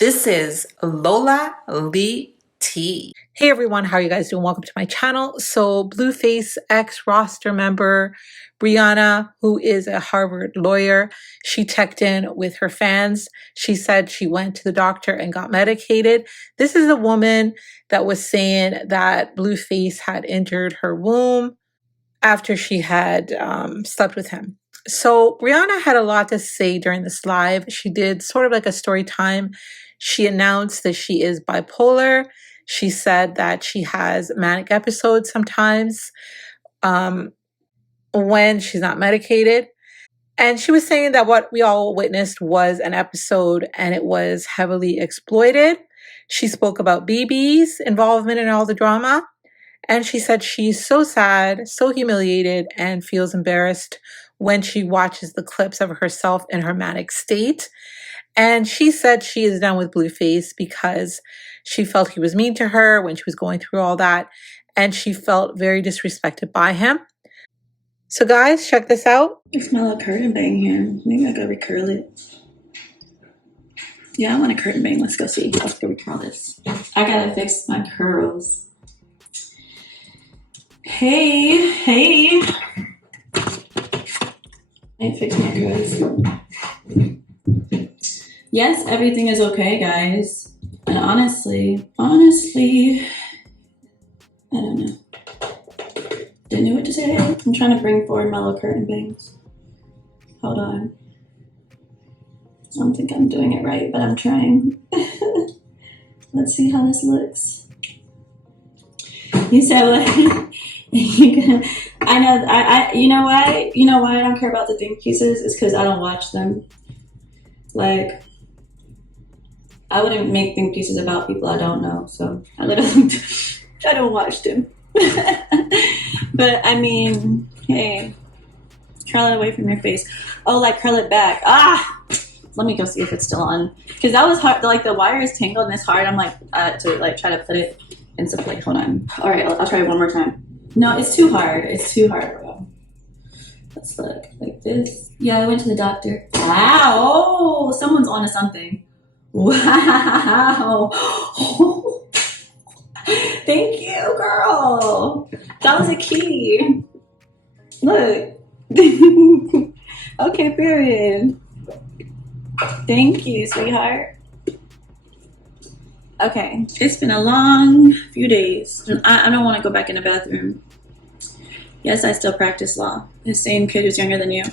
This is Lola Lee T. Hey everyone, how are you guys doing? Welcome to my channel. So Blueface ex-roster member Briana, who is a Harvard lawyer, she checked in with her fans. She said she went to the doctor and got medicated. This is a woman that was saying that Blueface had injured her womb after she had slept with him. So Briana had a lot to say during this live. She did sort of like a story time. She announced that she is bipolar. She said that she has manic episodes sometimes when she's not medicated. And she was saying that what we all witnessed was an episode and it was heavily exploited. She spoke about BB's involvement in all the drama. And she said she's so sad, so humiliated, and feels embarrassed when she watches the clips of herself in her manic state. And she said she is done with Blueface because she felt he was mean to her when she was going through all that. And she felt very disrespected by him. So guys, check this out. I smell a curtain bang here. Maybe I gotta recurl it. Yeah, I want a curtain bang. Let's go see. Let's go recurl this. I gotta fix my curls. Hey. I fix my curls. Yes, everything is okay, guys. And honestly, I don't know. Didn't know what to say. I'm trying to bring forward my little curtain bangs. Hold on. I don't think I'm doing it right, but I'm trying. Let's see how this looks. You said what? I know. You know why? You know why I don't care about the think pieces? It's because I don't watch them. Like, I wouldn't make think pieces about people I don't know. So I don't watch them. But I mean, hey, curl it away from your face. Oh, like curl it back. Let me go see if it's still on, because that was hard. Like the wire is tangled and it's hard. I'm like to like try to put it into place. Hold on. All right, I'll try it one more time. No, it's too hard. It's too hard, bro. Let's look like this. Yeah, I went to the doctor. Wow. Oh, someone's on to something. Wow. Thank you, girl. That was a key. Look. Okay, period. Thank you, sweetheart. Okay, it's been a long few days. I don't want to go back in the bathroom. Yes, I still practice law. The same kid who's younger than you.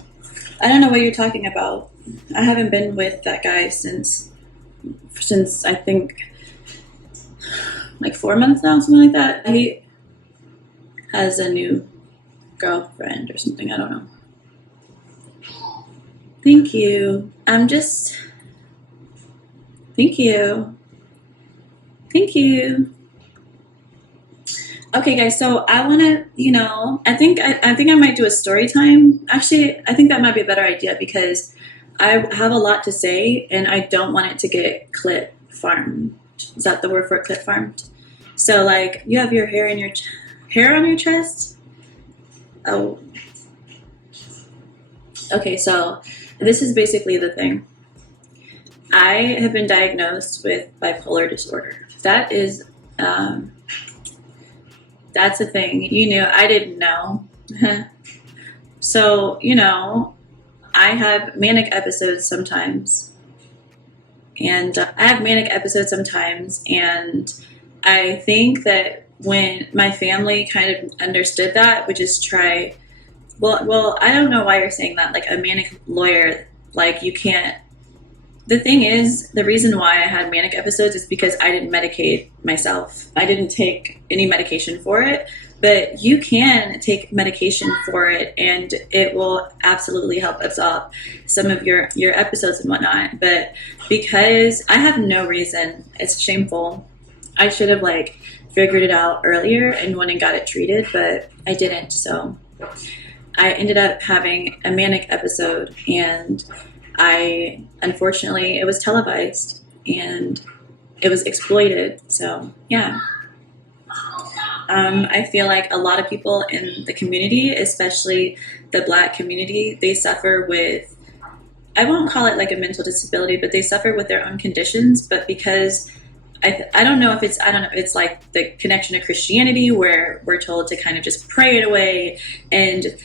I don't know what you're talking about. I haven't been with that guy since I think like 4 months now, something like that. He has a new girlfriend or something, I don't know. Thank you. Thank you. Okay, guys, so I want to, I think I might do a story time. Actually, I think that might be a better idea because I have a lot to say and I don't want it to get clip farmed. Is that the word for it, clip farmed? So like you have your hair on your chest. Oh. Okay, so this is basically the thing. I have been diagnosed with bipolar disorder. That is, that's a thing. You knew, I didn't know. So, I have manic episodes sometimes. And I think that when my family kind of understood that, would just try, well, I don't know why you're saying that, like a manic lawyer, like you can't. The thing is, the reason why I had manic episodes is because I didn't medicate myself. I didn't take any medication for it, but you can take medication for it and it will absolutely help absolve some of your episodes and whatnot. But because I have no reason, it's shameful. I should have like figured it out earlier and went and got it treated, but I didn't. So I ended up having a manic episode and unfortunately, it was televised and it was exploited. So yeah, I feel like a lot of people in the community, especially the Black community, they suffer with I won't call it like a mental disability, but they suffer with their own conditions. But because I don't know if it's like the connection to Christianity where we're told to kind of just pray it away and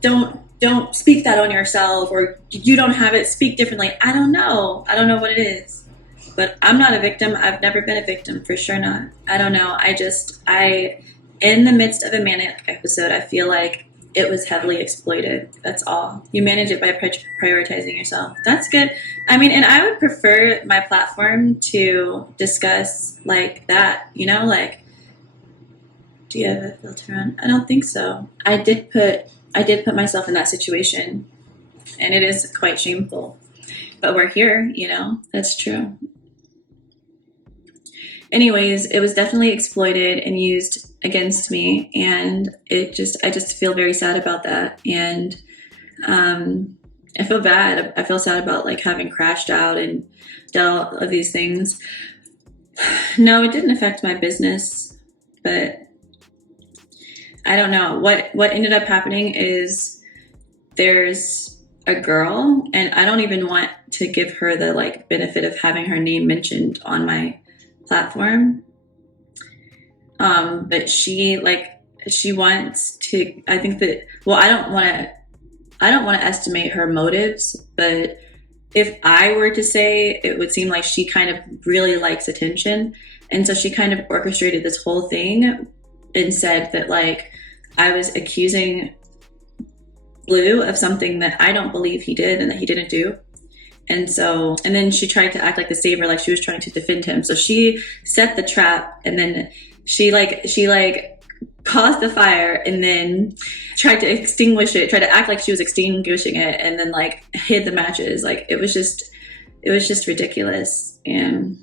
don't speak that on yourself, or you don't have it, speak differently. I don't know what it is, but I'm not a victim. I've never been a victim, for sure not. I don't know. I in the midst of a manic episode, I feel like it was heavily exploited. That's all. You manage it by prioritizing yourself. That's good. I mean, and I would prefer my platform to discuss like that, you know, like, do you have a filter on? I don't think so. I did put myself in that situation, and it is quite shameful, but we're here, you know. That's true. Anyways, it was definitely exploited and used against me, and I just feel very sad about that. And I feel bad. I feel sad about like having crashed out and done all of these things. No, it didn't affect my business, but I don't know. What ended up happening is there's a girl, and I don't even want to give her the like benefit of having her name mentioned on my platform. But she wants to, I think that, well, I don't want to estimate her motives, but if I were to say, it would seem like she kind of really likes attention. And so she kind of orchestrated this whole thing and said that like I was accusing Blue of something that I don't believe he did and that he didn't do. And then she tried to act like the savior, like she was trying to defend him. So she set the trap, and then she caused the fire, and then tried to extinguish it, tried to act like she was extinguishing it, and then like hid the matches. Like it was just ridiculous. And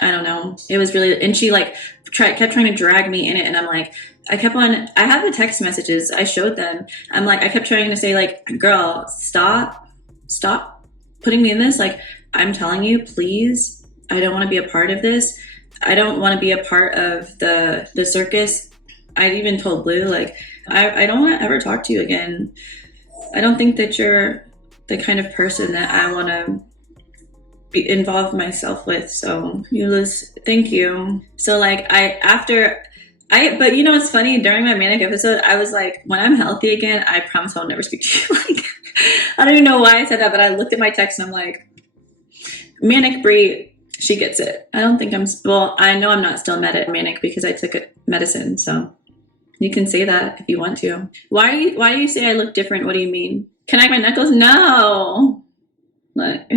I don't know. It was really, and she like kept trying to drag me in it, and I'm like, I have the text messages, I showed them. I'm like, I kept trying to say like, girl, stop putting me in this. Like, I'm telling you, please, I don't want to be a part of this. I don't want to be a part of the circus. I even told Blue, like, I don't want to ever talk to you again. I don't think that you're the kind of person that I want to be involved myself with. So thank you. So like but you know, it's funny, during my manic episode, I was like, when I'm healthy again, I promise I'll never speak to you. Like, I don't even know why I said that, but I looked at my text and I'm like, manic Bri, she gets it. I don't think I know I'm not still manic because I took medicine. So you can say that if you want to. Why do you say I look different? What do you mean? Can I have my knuckles? No. Like,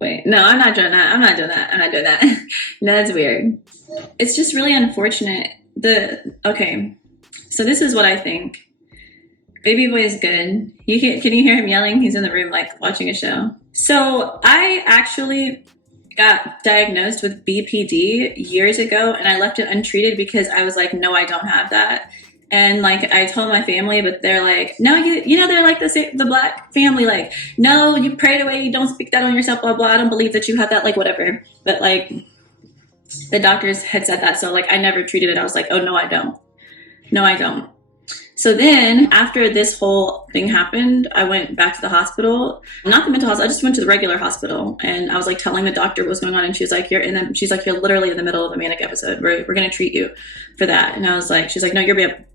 wait, no, I'm not doing that. No, that's weird. It's just really unfortunate. Okay, so this is what I think. Baby boy is good. Can you hear him yelling? He's in the room like watching a show. So I actually got diagnosed with BPD years ago, and I left it untreated because I was like, no, I don't have that. And like I told my family, but they're like, no, you know, they're like the Black family, like, no, you prayed away, you don't speak that on yourself, blah blah. I don't believe that you have that, like whatever. But like the doctors had said that, so like I never treated it. I was like, oh no, I don't. So then after this whole thing happened, I went back to the hospital, not the mental hospital. I just went to the regular hospital, and I was like telling the doctor what was going on. And she was like, you're literally in the middle of a manic episode. We're going to treat you for that. And I was like, she's like, no,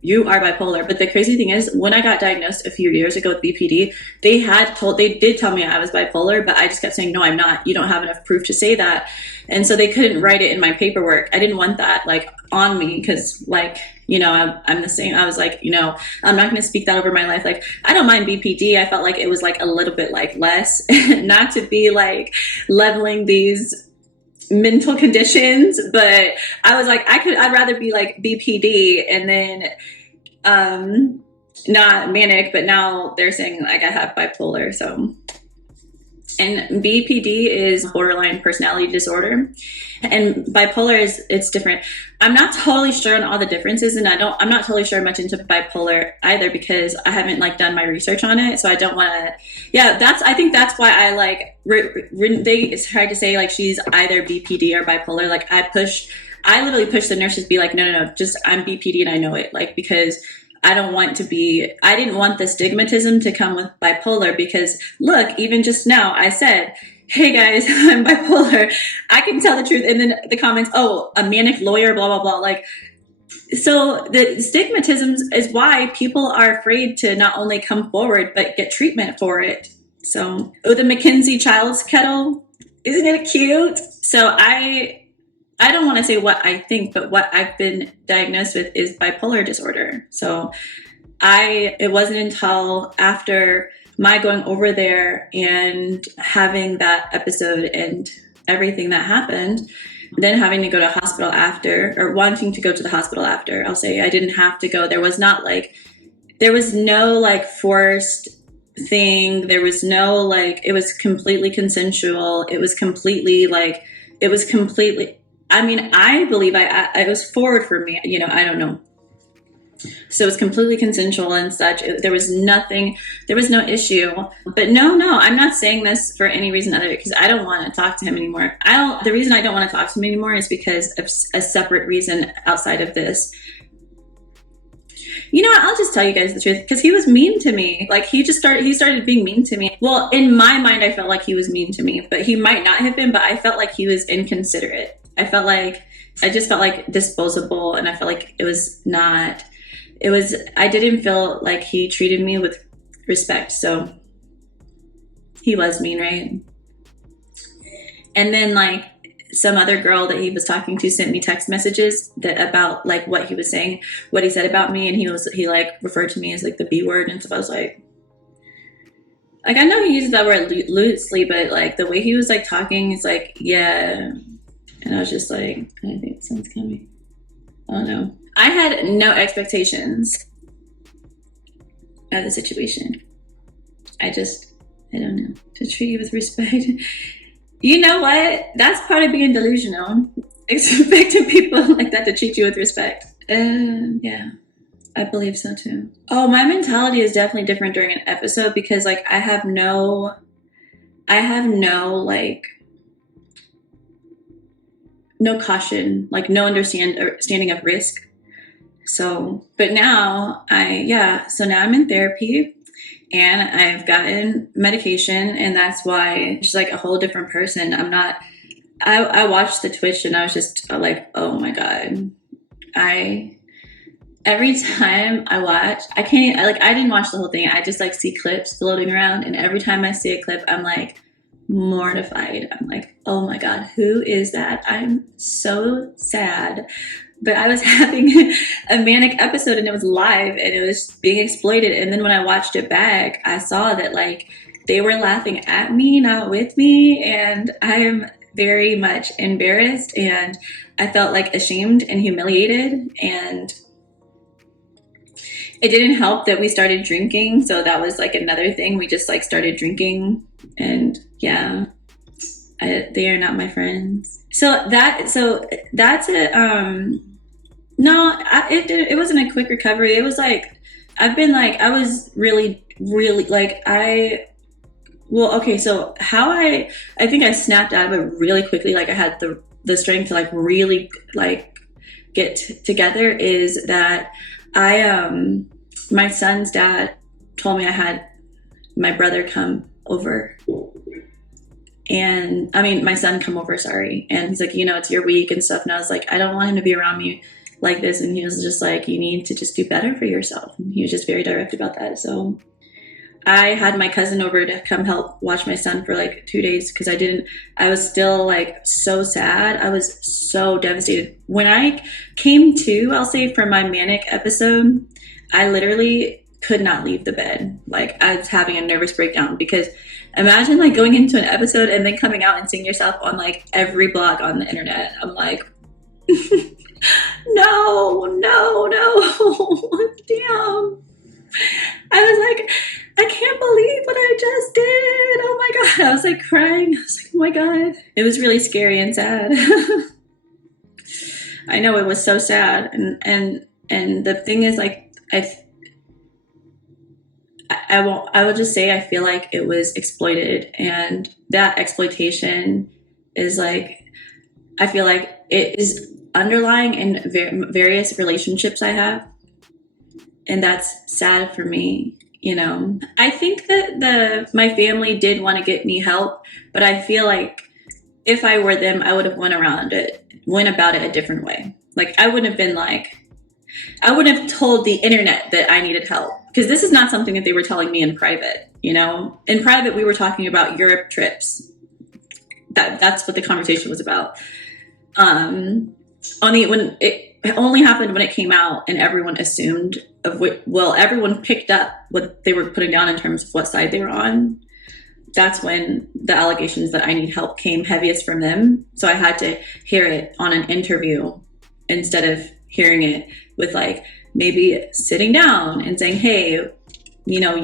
you are bipolar. But the crazy thing is, when I got diagnosed a few years ago with BPD, they did tell me I was bipolar, but I just kept saying, no, I'm not. You don't have enough proof to say that. And so they couldn't write it in my paperwork. I didn't want that like on me, because like, you know, I'm the same. I was like, you know, I'm not going to speak that over my life. Like, I don't mind BPD. I felt like it was like a little bit like less, not to be like leveling these mental conditions, but I was like, I'd rather be like BPD and then not manic, but now they're saying like I have bipolar. So, and BPD is borderline personality disorder, and bipolar it's different. I'm not totally sure on all the differences, and I'm not totally sure much into bipolar either, because I haven't like done my research on it. So I don't want to, I think that's why I like, they tried to say like she's either BPD or bipolar. Like I literally push the nurses to be like, no, just I'm BPD and I know it, like, because I didn't want the stigmatism to come with bipolar, because look, even just now I said, hey guys, I'm bipolar. I can tell the truth. And then the comments, oh, a manic lawyer, blah, blah, blah. Like, so the stigmatism is why people are afraid to not only come forward, but get treatment for it. So, oh, the Mackenzie child's kettle, isn't it cute? So I don't want to say what I think, but what I've been diagnosed with is bipolar disorder. So it wasn't until after my going over there and having that episode and everything that happened, then having to go to hospital after, or wanting to go to the hospital after. I'll say I didn't have to go. There was no like forced thing. There was no like, it was completely consensual. It was completely, I mean, I believe it was forward for me, you know, I don't know. So it was completely consensual and such. There was no issue. But no, I'm not saying this for any reason other, because I don't want to talk to him anymore. The reason I don't want to talk to him anymore is because of a separate reason outside of this. You know what? I'll just tell you guys the truth, because he was mean to me. Like, he started being mean to me. Well, in my mind, I felt like he was mean to me, but he might not have been, but I felt like he was inconsiderate. I just felt like disposable, and I felt like I didn't feel like he treated me with respect. So he was mean, right? And then like some other girl that he was talking to sent me text messages about like what he was saying, what he said about me. And he like referred to me as like the B word and stuff. I was like I know he uses that word loosely, but like the way he was like talking is like, yeah. And I was just like, I think something's coming. I don't know. I had no expectations of the situation. I don't know. To treat you with respect. You know what? That's part of being delusional. Expecting people like that to treat you with respect. Yeah, I believe so too. Oh, my mentality is definitely different during an episode, because like I have no like no caution, like no understanding of risk. So, but now so now I'm in therapy and I've gotten medication, and that's why it's just like a whole different person. I watched the Twitch and I was just like, oh my God. Every time I watch, I didn't watch the whole thing. I just like see clips floating around, and every time I see a clip, I'm like mortified. I'm like, oh my God, who is that? I'm so sad. But I was having a manic episode and it was live and it was being exploited. And then when I watched it back, I saw that like they were laughing at me, not with me. And I am very much embarrassed, and I felt like ashamed and humiliated. And it didn't help that we started drinking. So that was like another thing. We just like started drinking, and yeah, they are not my friends. So that's it. No, it wasn't a quick recovery. It was like, I was really, really like, okay, so how I think I snapped out of it really quickly. Like I had the strength to like really like get together is that my son's dad told me I had my brother come over. And I mean, my son come over, sorry. And he's like, you know, it's your week and stuff. And I was like, I don't want him to be around me like this. And he was just like, you need to just do better for yourself. And he was just very direct about that. So I had my cousin over to come help watch my son for like 2 days, because I was still like so sad. I was so devastated. When I came to, I'll say, for my manic episode, I literally could not leave the bed. Like I was having a nervous breakdown, because imagine like going into an episode and then coming out and seeing yourself on like every blog on the internet. I'm like, no, damn. I was like, I can't believe what I just did. Oh my God. I was like crying. I was like, oh my God. It was really scary and sad. I know, it was so sad. And the thing is, like, I will just say I feel like it was exploited, and that exploitation is like, I feel like it is underlying in various relationships I have. And that's sad for me. You know, I think that my family did want to get me help, but I feel like if I were them, I would have went about it a different way. Like I wouldn't have told the internet that I needed help, because this is not something that they were telling me in private. You know, in private, we were talking about Europe trips. That's what the conversation was about. When it only happened when it came out and everyone assumed everyone picked up what they were putting down in terms of what side they were on. That's when the allegations that I need help came heaviest from them. So I had to hear it on an interview instead of hearing it with like maybe sitting down and saying, hey, you know,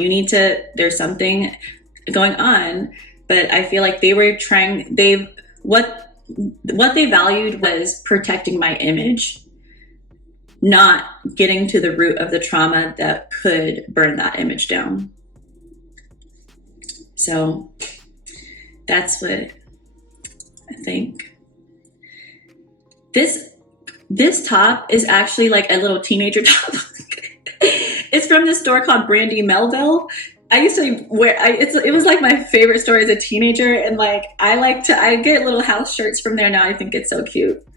there's something going on. But I feel like what they valued was protecting my image, not getting to the root of the trauma that could burn that image down. So that's what I think. This top is actually like a little teenager top. It's from this store called Brandy Melville. I used to wear it was like my favorite store as a teenager, and like I get little house shirts from there now. I think it's so cute.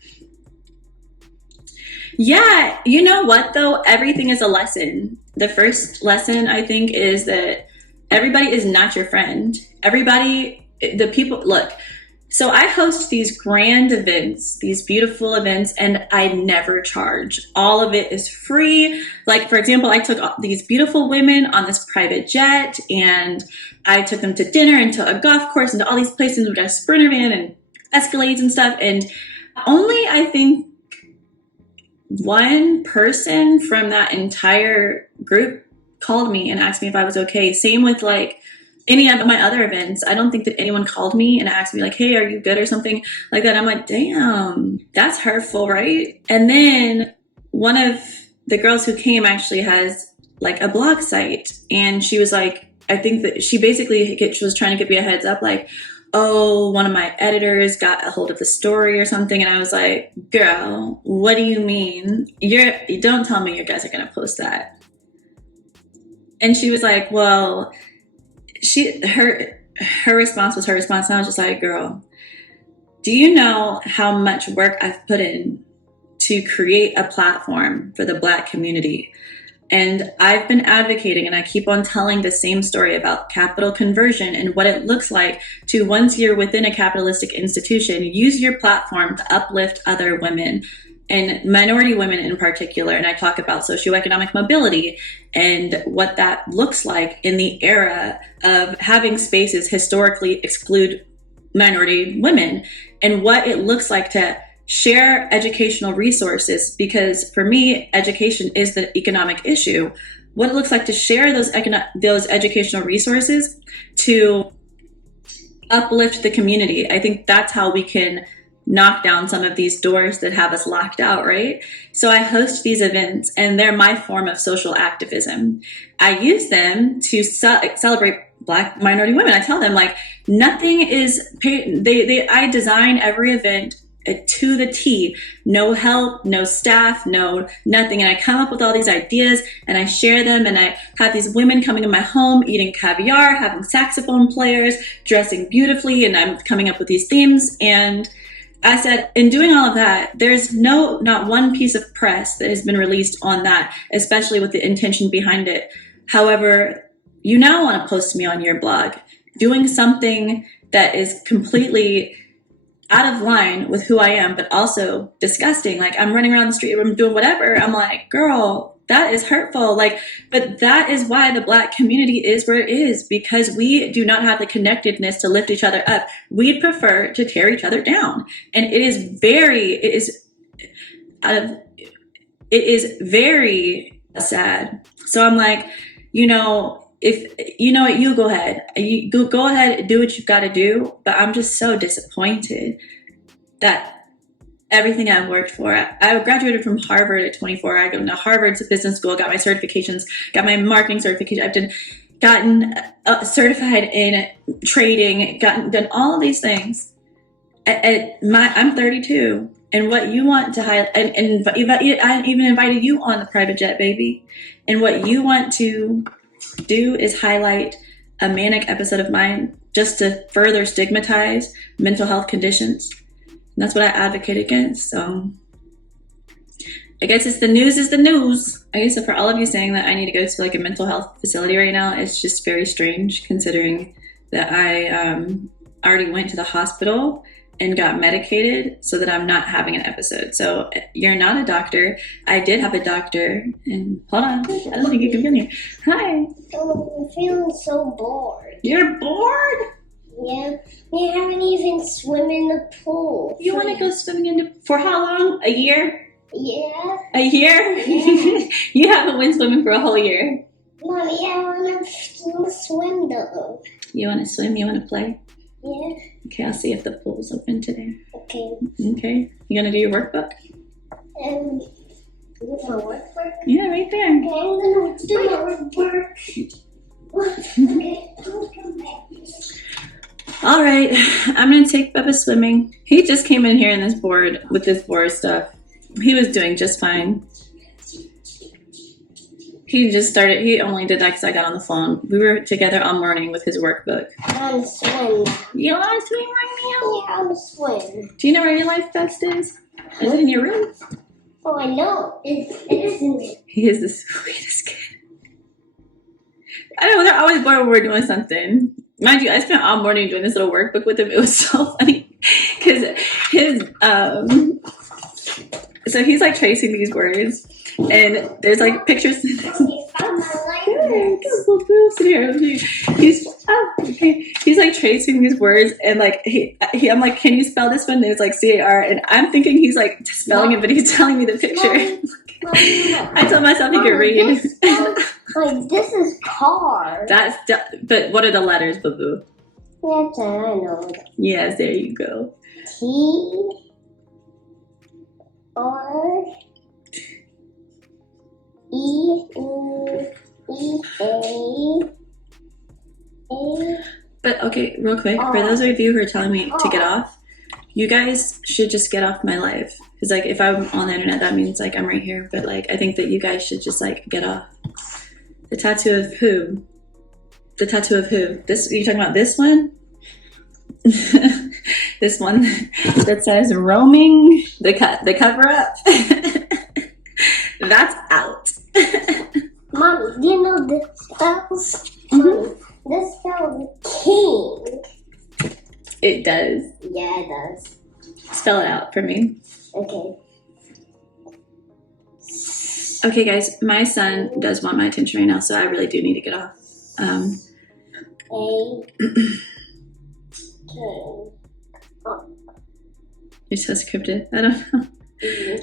Yeah, you know what though? Everything is a lesson. The first lesson I think is that everybody is not your friend. Look, so I host these grand events, these beautiful events, and I never charge. All of it is free. Like, for example, I took these beautiful women on this private jet, and I took them to dinner and to a golf course and to all these places. We got a Sprinter van and Escalades and stuff. And only, I think, one person from that entire group called me and asked me if I was okay. Same with like any of my other events. I don't think that anyone called me and asked me like, hey, are you good or something like that. I'm like, damn, that's hurtful, right? And then one of the girls who came actually has like a blog site, and she was like, I think that she was trying to give me a heads up, like, oh, one of my editors got a hold of the story or something. And I was like, girl, what do you mean? Don't tell me you guys are going to post that. And she was like, well, her response was her response. And I was just like, girl, do you know how much work I've put in to create a platform for the Black community? And I've been advocating, and I keep on telling the same story about capital conversion and what it looks like to, once you're within a capitalistic institution, use your platform to uplift other women, and minority women in particular. And I talk about socioeconomic mobility and what that looks like in the era of having spaces historically exclude minority women, and what it looks like to share educational resources, because for me, education is the economic issue. What it looks like to share those educational resources to uplift the community. I think that's how we can knock down some of these doors that have us locked out, right? So I host these events, and they're my form of social activism. I use them to celebrate Black minority women. I tell them like nothing is paid. I design every event to the T, no help, no staff, no nothing. And I come up with all these ideas and I share them, and I have these women coming in my home, eating caviar, having saxophone players, dressing beautifully, and I'm coming up with these themes. And I said, in doing all of that, there's not one piece of press that has been released on that, especially with the intention behind it. However, you now want to post me on your blog, doing something that is completely out of line with who I am, but also disgusting. Like, I'm running around the street, I'm doing whatever. I'm like, girl, that is hurtful. Like, but that is why the Black community is where it is, because we do not have the connectedness to lift each other up. We'd prefer to tear each other down. And it is very sad. So I'm like, if you know what, you go ahead. You go ahead, do what you've got to do. But I'm just so disappointed that everything I've worked for. I graduated from Harvard at 24. I go to Harvard's business school, got my certifications, got my marketing certification. I've gotten certified in trading, done all of these things. I'm 32. and what you want to highlight, and I even invited you on the private jet, baby. And what you want to do is highlight a manic episode of mine just to further stigmatize mental health conditions. And that's what I advocate against. So I guess it's the news is the news. I guess so for all of you saying that I need to go to like a mental health facility right now, it's just very strange considering that I already went to the hospital and got medicated so that I'm not having an episode. So you're not a doctor. I did have a doctor. And hold on, I don't think you can be in here. Hi. Oh, I'm feeling so bored. You're bored? Yeah. We haven't even swum in the pool. You want to go swimming for how long? A year? Yeah. A year? Yeah. You haven't been swimming for a whole year. Mommy, I want to swim though. You want to swim? You want to play? Yeah. Okay, I'll see if the pool's open today. Okay. Okay. You gonna do your workbook? Do my workbook? Yeah, right there. Okay, I'm gonna do my workbook. Okay, I'll come back. All right, I'm gonna take Bubba swimming. He just came in here in this board with this board stuff. He was doing just fine. He only did that because I got on the phone. We were together all morning with his workbook. I want to swim. You want to swim right now? Yeah, I want to swim. Do you know where your life vest is? Is it in your room? Oh, I know. It is in there. He is the sweetest kid. I know, they're always bored when we're doing something. Mind you, I spent all morning doing this little workbook with him. It was so funny because so he's like tracing these words and there's like pictures. Okay, found my life. He's like tracing these words and like I'm like, can you spell this one? And it's like CAR and I'm thinking he's like spelling it, but he's telling me the picture. I told myself he could read. This is car. But what are the letters, boo-boo? That's it, I know. Yes, there you go. T R E A. But okay, real quick, for those of you who are telling me to get off, you guys should just get off my life. Because like if I'm on the internet, that means like I'm right here. But like I think that you guys should just like get off. The tattoo of who? The tattoo of who? This? Are you talking about this one? This one that says roaming the cover up. That's out. Mommy, do you know this spells? Mommy, this spells king. It does. Yeah, it does. Spell it out for me. Okay. Okay, guys, my son does want my attention right now, so I really do need to get off. A K. You're so scripted. I don't know.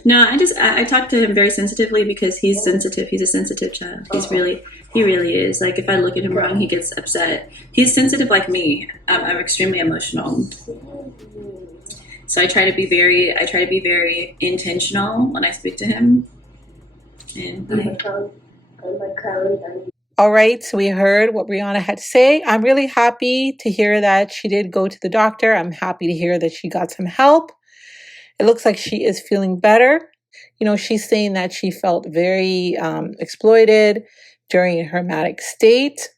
No, I talk to him very sensitively because he's sensitive. He's a sensitive child. He really is. Like if I look at him wrong, he gets upset. He's sensitive like me. I'm extremely emotional. So I try to be very intentional when I speak to him. And All right, so we heard what Briana had to say. I'm really happy to hear that she did go to the doctor. I'm happy to hear that she got some help. It looks like she is feeling better. You know, she's saying that she felt very exploited during her manic state.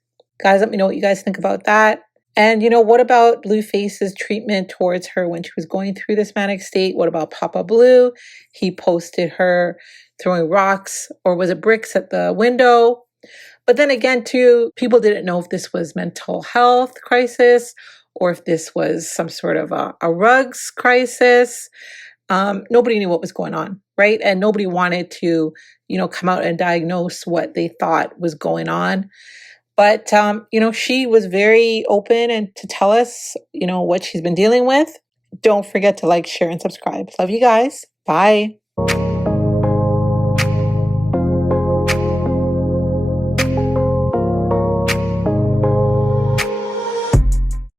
Guys, let me know what you guys think about that. And, you know, what about Blueface's treatment towards her when she was going through this manic state? What about Papa Blue? He posted her throwing rocks, or was it bricks at the window? But then again, too, people didn't know if this was mental health crisis or if this was some sort of a rugs crisis. Nobody knew what was going on, right? And nobody wanted to, you know, come out and diagnose what they thought was going on. But, you know, she was very open and to tell us, you know, what she's been dealing with. Don't forget to like, share, and subscribe. Love you guys. Bye.